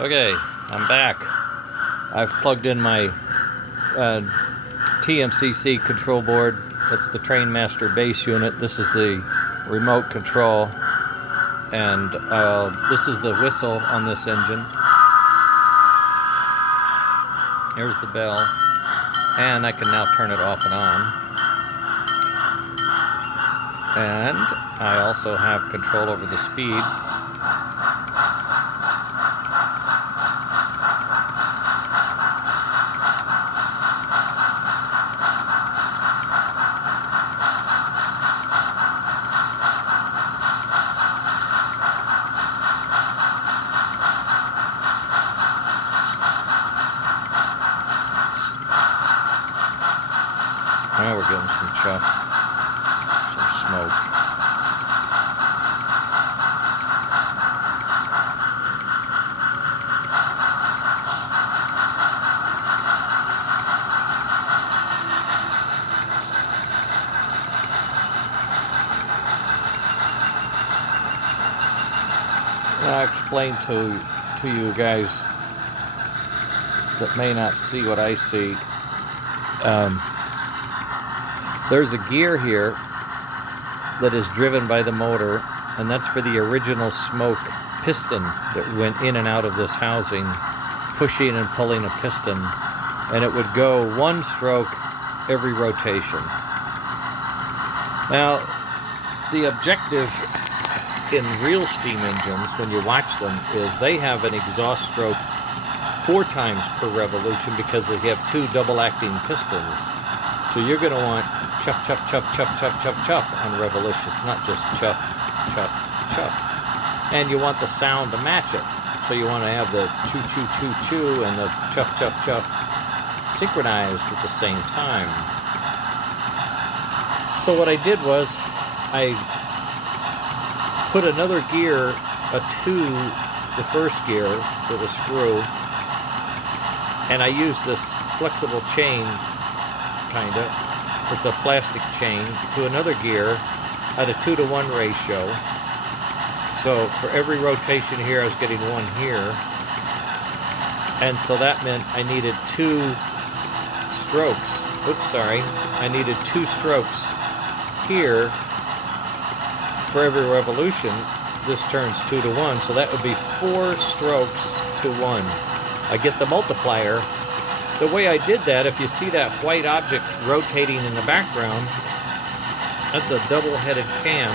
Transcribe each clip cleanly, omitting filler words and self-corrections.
Okay, I'm back. I've plugged in my TMCC control board. That's the Trainmaster base unit. This is the remote control, and this is the whistle on this engine. Here's the bell, and I can now turn it off and on. And I also have control over the speed. Now we're getting some chuff, some smoke. I'll explain to you guys that may not see what I see. There's a gear here that is driven by the motor, and that's for the original smoke piston that went in and out of this housing, pushing and pulling a piston, and it would go one stroke every rotation. Now, the objective in real steam engines, when you watch them, is they have an exhaust stroke 4 times per revolution because they have 2 double-acting pistons. So you're going to want chuff, chuff, chuff, chuff, chuff, chuff, chuff on revolutions, not just chuff, chuff, chuff. And you want the sound to match it. So you want to have the choo, choo, choo, choo and the chuff, chuff, chuff synchronized at the same time. So what I did was I put another gear to the first gear with a screw, and I used this flexible chain, kinda. It's a plastic chain to another gear at a 2-to-1 ratio. So for every rotation here, I was getting 1 here. And so that meant I needed 2 strokes. Oops, sorry. I needed 2 strokes here for every revolution. This turns 2-to-1, so that would be 4 strokes to 1. I get the multiplier. The way I did that, if you see that white object rotating in the background, that's a double-headed cam.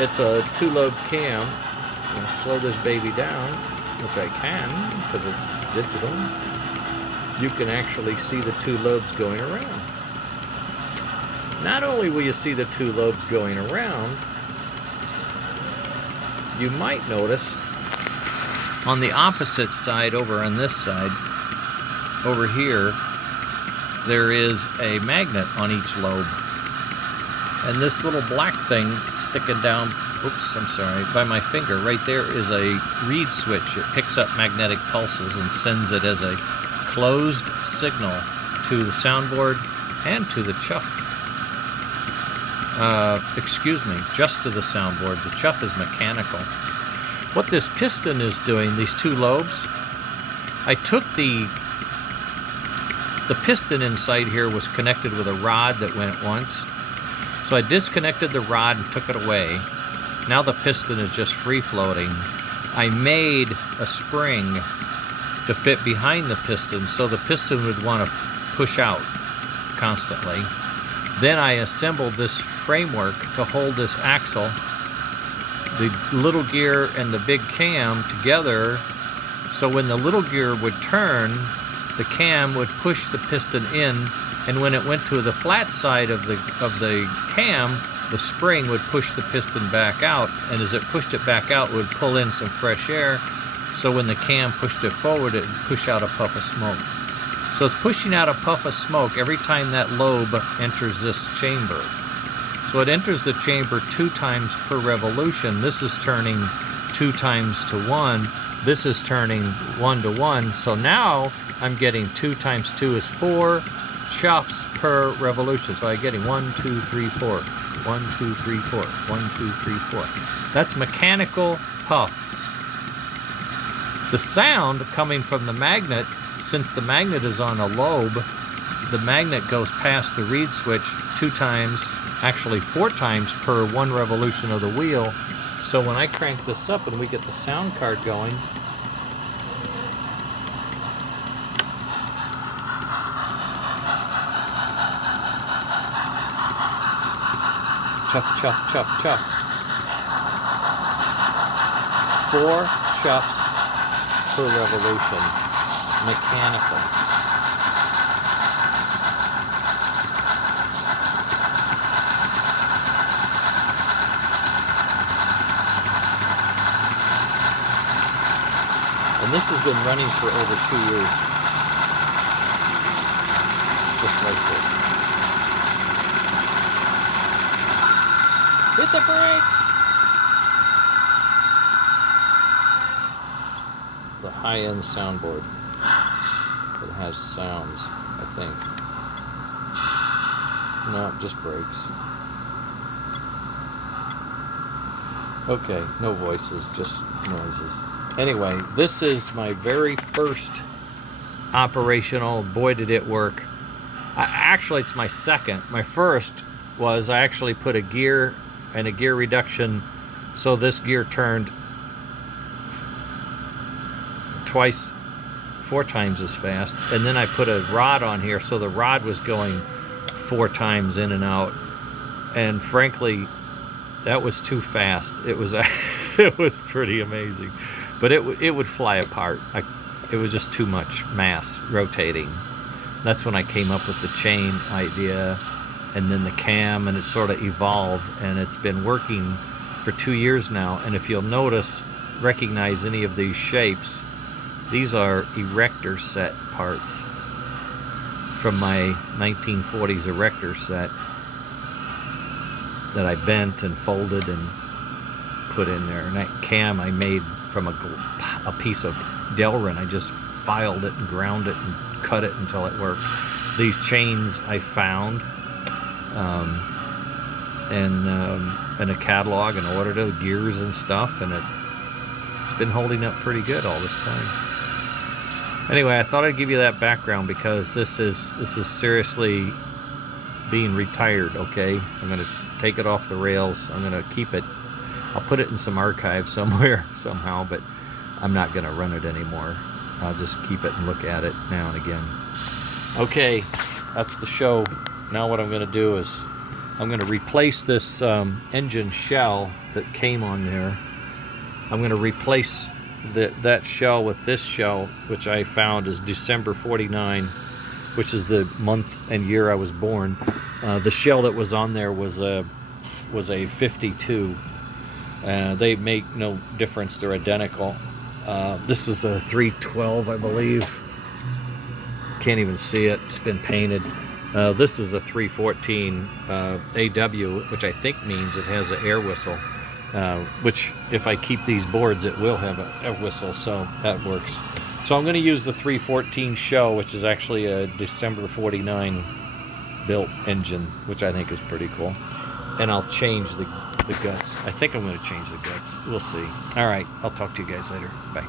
It's a 2-lobe cam. I'm going to slow this baby down, which I can, because it's digital. You can actually see the 2 lobes going around. Not only will you see the 2 lobes going around, you might notice on the opposite side, over on this side, over here, there is a magnet on each lobe. And this little black thing sticking down, oops, I'm sorry, by my finger, right there is a reed switch. It picks up magnetic pulses and sends it as a closed signal to the soundboard and to the chuff. Excuse me, just to the soundboard. The chuff is mechanical. What this piston is doing, these 2 lobes, I took the piston inside here was connected with a rod that went once. So I disconnected the rod and took it away. Now the piston is just free floating. I made a spring to fit behind the piston so the piston would want to push out constantly. Then I assembled this framework to hold this axle, the little gear and the big cam together, so when the little gear would turn, the cam would push the piston in, and when it went to the flat side of the cam, the spring would push the piston back out, and as it pushed it back out, it would pull in some fresh air, so when the cam pushed it forward, it would push out a puff of smoke. So it's pushing out a puff of smoke every time that lobe enters this chamber. So it enters the chamber 2 times per revolution. This is turning 2 times to 1. This is turning 1 to 1. So now I'm getting 2 times 2 is 4 chuffs per revolution. So I'm getting 1, 2, 3, 4. 1, 2, 3, 4. 1, 2, 3, 4. That's mechanical puff. The sound coming from the magnet, since the magnet is on a lobe, the magnet goes past the reed switch 2 times, actually 4 times per 1 revolution of the wheel. So when I crank this up and we get the sound card going, chuff, chuff, chuff, chuff. 4 chuffs per revolution, mechanical. And this has been running for over 2 years. Just like this. Hit the brakes! It's a high-end soundboard. It has sounds, I think. No, just brakes. Okay, no voices, just noises. Anyway, this is my very first operational. Boy, did it work. Actually, it's my second. My first was I actually put a gear and a gear reduction, so this gear turned 4 times as fast, and then I put a rod on here, so the rod was going 4 times in and out, and frankly that was too fast. It was it was pretty amazing, but it would fly apart. It was just too much mass rotating. That's when I came up with the chain idea, and then the cam, and it sort of evolved, and it's been working for 2 years now. And if you'll recognize any of these shapes, these are erector set parts from my 1940s erector set that I bent and folded and put in there. And that cam I made from a piece of Delrin. I just filed it and ground it and cut it until it worked. These chains I found in a catalog and ordered the gears and stuff, and it's been holding up pretty good all this time. Anyway, I thought I'd give you that background because this is seriously being retired. Okay, I'm gonna take it off the rails. I'm gonna keep it. I'll put it in some archive somewhere somehow, but I'm not gonna run it anymore. I'll just keep it and look at it now and again. Okay, that's the show. Now what I'm gonna do is I'm gonna replace this engine shell that came on there. I'm gonna replace that shell with this shell, which I found is December 49, which is the month and year I was born. The shell that was on there was a 52. They make no difference, they're identical. This is a 312, I believe. Can't even see it, it's been painted. This is a 314 AW, which I think means it has an air whistle, which if I keep these boards, it will have a whistle, so that works. So I'm going to use the 314 shell, which is actually a December 49 built engine, which I think is pretty cool. And I'll change the guts. I think I'm going to change the guts. We'll see. All right, I'll talk to you guys later. Bye.